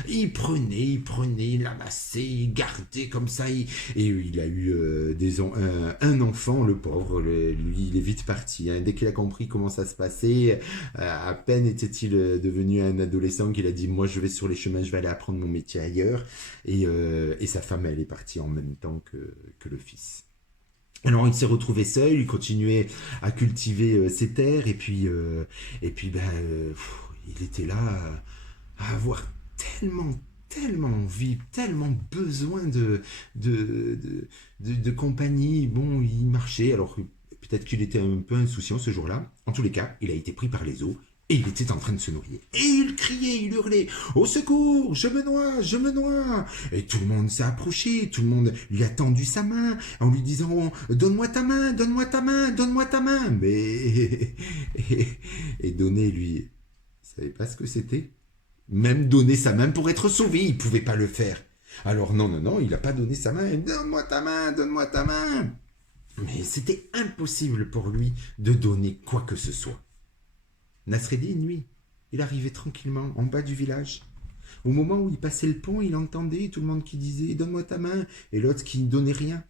Il prenait, il amassait, il gardait comme ça. Et il a eu un enfant, le pauvre. Lui, il est vite parti. Hein. Dès qu'il a compris comment ça se passait, à peine était-il devenu un adolescent qu'il a dit « Moi, je vais sur les chemins, je vais aller apprendre mon métier ailleurs. » Et sa femme, elle est partie en même temps que le fils. Alors il s'est retrouvé seul, il continuait à cultiver ses terres et puis il était là à avoir tellement envie, tellement besoin de compagnie. Bon, il marchait, alors peut-être qu'il était un peu insouciant ce jour-là. En tous les cas, il a été pris par les eaux et il était en train de se noyer. Et il criait, il hurlait « Au secours, je me noie, je me noie !» Et tout le monde s'est approché, tout le monde lui a tendu sa main en lui disant « Donne-moi ta main, donne-moi ta main, donne-moi ta main !» Mais... Et donner, lui, il savait pas ce que c'était. Même donner sa main pour être sauvé, il pouvait pas le faire. Alors non, il n'a pas donné sa main. « Donne-moi ta main, donne-moi ta main !» Mais c'était impossible pour lui de donner quoi que ce soit. Nasreddin, lui, il arrivait tranquillement en bas du village. Au moment où il passait le pont, il entendait tout le monde qui disait « Donne-moi ta main !» et l'autre qui ne donnait rien.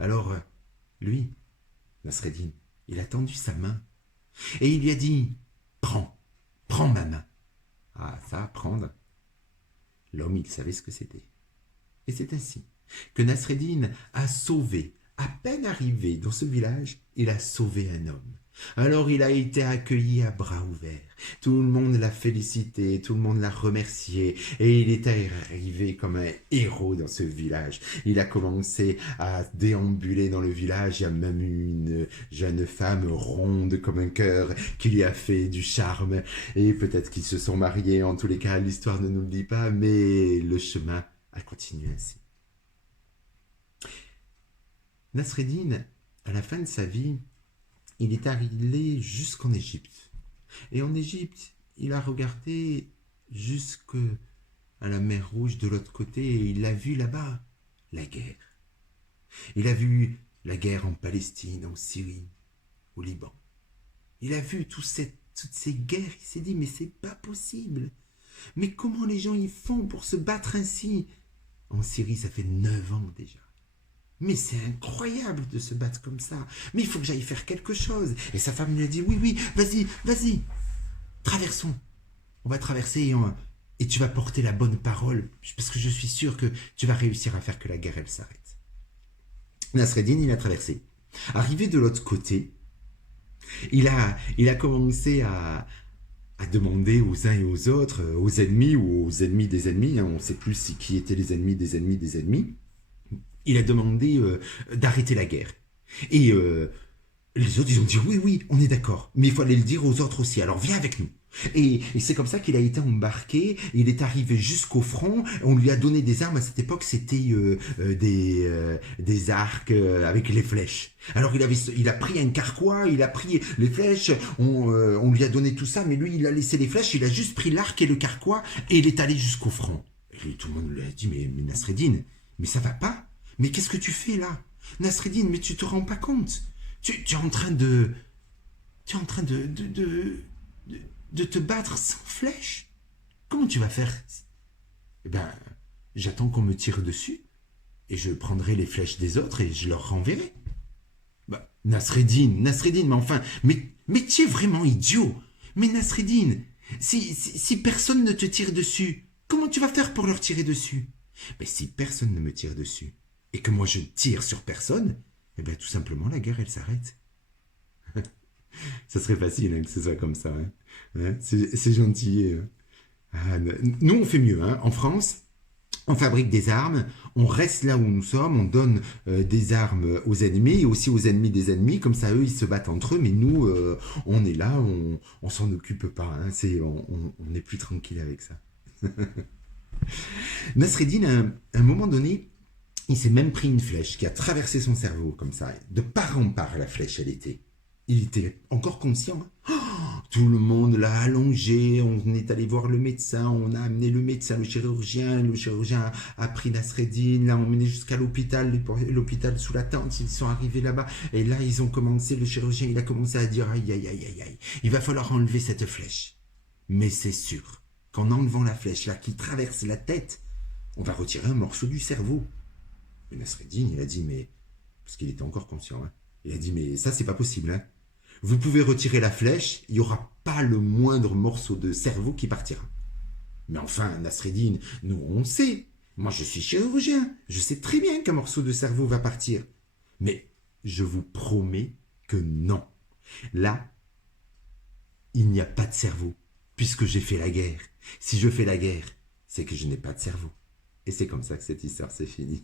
Alors, lui, Nasreddin, il a tendu sa main et il lui a dit « prends ma main !» Ah, ça, prendre. L'homme, il savait ce que c'était. Et c'est ainsi que Nasreddin a sauvé, à peine arrivé dans ce village, il a sauvé un homme. Alors il a été accueilli à bras ouverts. Tout le monde l'a félicité, tout le monde l'a remercié, et il est arrivé comme un héros dans ce village. Il a commencé à déambuler dans le village, il y a même eu une jeune femme ronde comme un cœur qui lui a fait du charme, et peut-être qu'ils se sont mariés, en tous les cas l'histoire ne nous le dit pas, mais le chemin a continué ainsi. Nasreddin, à la fin de sa vie, il est arrivé jusqu'en Égypte. Et en Égypte, il a regardé jusqu'à la mer Rouge de l'autre côté et il a vu là-bas la guerre. Il a vu la guerre en Palestine, en Syrie, au Liban. Il a vu toutes ces guerres, il s'est dit mais c'est pas possible. Mais comment les gens y font pour se battre ainsi? En Syrie, ça fait 9 ans déjà. Mais c'est incroyable de se battre comme ça. Mais il faut que j'aille faire quelque chose. Et sa femme lui a dit, oui, vas-y, traversons. On va traverser et tu vas porter la bonne parole, parce que je suis sûr que tu vas réussir à faire que la guerre, elle s'arrête. Nasreddin, il a traversé. Arrivé de l'autre côté, il a commencé à demander aux uns et aux autres, aux ennemis ou aux ennemis des ennemis, on ne sait plus qui étaient les ennemis des ennemis des ennemis, il a demandé d'arrêter la guerre. Et les autres, ils ont dit oui, on est d'accord, mais il faut aller le dire aux autres aussi, alors viens avec nous. Et c'est comme ça qu'il a été embarqué, il est arrivé jusqu'au front, on lui a donné des armes, à cette époque c'était des arcs avec les flèches. Alors il a pris un carquois, il a pris les flèches, on lui a donné tout ça, mais lui il a laissé les flèches, il a juste pris l'arc et le carquois, et il est allé jusqu'au front. Et tout le monde lui a dit, mais Nasreddin, mais ça va pas? Mais qu'est-ce que tu fais là? Nasreddin, mais tu te rends pas compte? Tu es en train de... Tu es en train de te battre sans flèche? Comment tu vas faire? Eh ben, j'attends qu'on me tire dessus, et je prendrai les flèches des autres et je leur renverrai. Bah, Nasreddin, mais enfin, mais tu es vraiment idiot. Mais Nasreddin, si personne ne te tire dessus, comment tu vas faire pour leur tirer dessus? Mais si personne ne me tire dessus, et que moi je tire sur personne, eh bien tout simplement la guerre elle s'arrête. Ça serait facile que ce soit comme ça. C'est gentil. Nous on fait mieux. En France, on fabrique des armes, on reste là où nous sommes, on donne des armes aux ennemis et aussi aux ennemis des ennemis, comme ça eux ils se battent entre eux, mais nous on est là, on s'en occupe pas. On est plus tranquille avec ça. Nasreddin, à un moment donné, il s'est même pris une flèche qui a traversé son cerveau comme ça. De part en part, la flèche, elle était. Il était encore conscient. Tout le monde l'a allongé, on est allé voir le médecin, on a amené le médecin, le chirurgien a pris Nasreddin, l'a emmené jusqu'à l'hôpital sous la tente, ils sont arrivés là-bas, et là ils ont commencé, le chirurgien il a commencé à dire aïe, il va falloir enlever cette flèche. Mais c'est sûr qu'en enlevant la flèche là qui traverse la tête, on va retirer un morceau du cerveau. Et Nasreddin, il a dit, mais... Parce qu'il était encore conscient, il a dit, mais ça, c'est pas possible. Vous pouvez retirer la flèche, il n'y aura pas le moindre morceau de cerveau qui partira. Mais enfin, Nasreddin, nous, on sait. Moi, je suis chirurgien. Je sais très bien qu'un morceau de cerveau va partir. Mais je vous promets que non. Là, il n'y a pas de cerveau, puisque j'ai fait la guerre. Si je fais la guerre, c'est que je n'ai pas de cerveau. Et c'est comme ça que cette histoire s'est finie.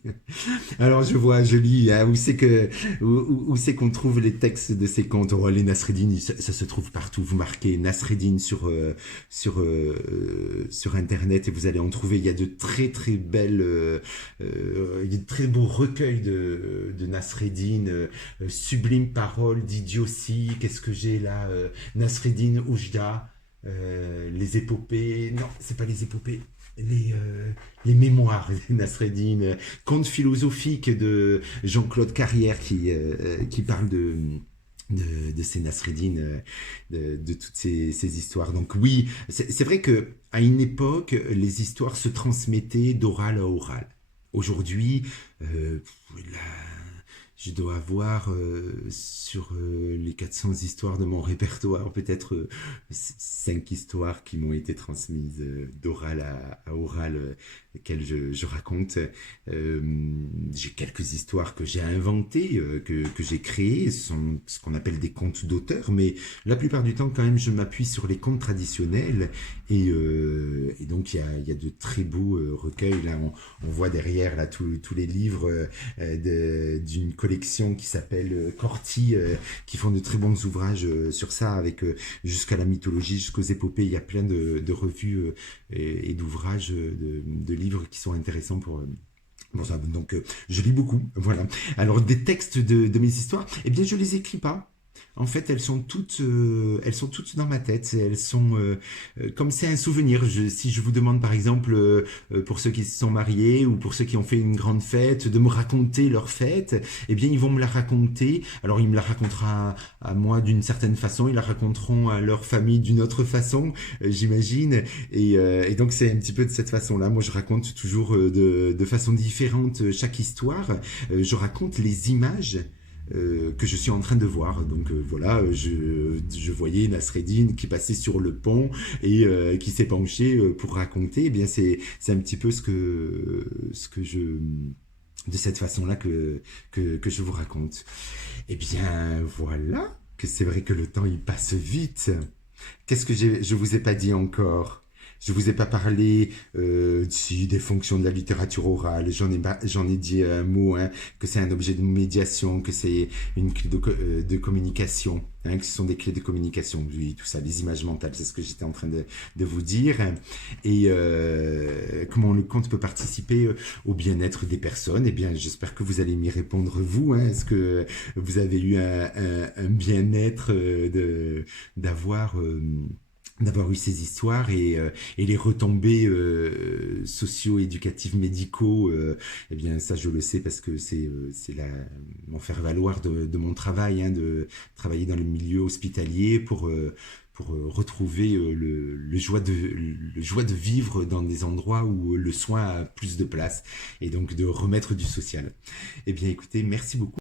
Alors je lis, où c'est qu'on trouve les textes de ces contes. Oh, les Nasreddin, ça se trouve partout. Vous marquez Nasreddin sur Internet et vous allez en trouver. Il y a de très très belles, il y a de très beaux recueils de Nasreddin, sublimes paroles d'idiotie. Qu'est-ce que j'ai là? Nasreddin Oujda, les épopées. Non, c'est pas les épopées. Les mémoires de Nasreddin, contes philosophiques de Jean-Claude Carrière qui parle de ces Nasreddin, de toutes ces histoires. Donc oui, c'est vrai que à une époque, les histoires se transmettaient d'oral à oral. Aujourd'hui, je dois avoir sur les 400 histoires de mon répertoire, peut-être 5 histoires qui m'ont été transmises d'oral à oral, lesquelles je raconte. J'ai quelques histoires que j'ai inventées, que j'ai créées, ce sont ce qu'on appelle des contes d'auteur, mais la plupart du temps, quand même, je m'appuie sur les contes traditionnels. Et donc, il y a de très beaux recueils. Là, on voit derrière là, tous les livres d'une collection qui s'appelle Corti, qui font de très bons ouvrages sur ça, avec jusqu'à la mythologie, jusqu'aux épopées. Il y a plein de revues et d'ouvrages, de livres qui sont intéressants pour ça. Donc, je lis beaucoup. Voilà. Alors, des textes de mes histoires, eh bien, je les écris pas. En fait, elles sont toutes dans ma tête. Elles sont comme c'est un souvenir. Si je vous demande, par exemple, pour ceux qui se sont mariés ou pour ceux qui ont fait une grande fête, de me raconter leur fête, eh bien, ils vont me la raconter. Alors, ils me la raconteront à moi d'une certaine façon, ils la raconteront à leur famille d'une autre façon, j'imagine. Et donc, c'est un petit peu de cette façon-là. Moi, je raconte toujours de façon différente chaque histoire. Je raconte les images que je suis en train de voir. Donc voilà, je voyais Nasreddin qui passait sur le pont et qui s'est penché pour raconter. Eh bien, c'est un petit peu ce que je de cette façon-là que je vous raconte. Eh bien, voilà, que c'est vrai que le temps il passe vite. Qu'est-ce que je vous ai pas dit encore? Je vous ai pas parlé si des fonctions de la littérature orale. J'en ai dit un mot, hein, que c'est un objet de médiation, que c'est une clé de communication, hein, que ce sont des clés de communication. Oui, tout ça, les images mentales, c'est ce que j'étais en train de vous dire. Et comment le conte peut participer au bien-être des personnes. Eh bien, j'espère que vous allez m'y répondre vous. Hein. Est-ce que vous avez eu un bien-être d'avoir eu ces histoires et les retombées socio-éducatives médicaux, eh bien ça je le sais parce que c'est mon faire valoir de mon travail, hein, de travailler dans le milieu hospitalier pour retrouver le joie de vivre dans des endroits où le soin a plus de place et donc de remettre du social. Eh bien écoutez, merci beaucoup.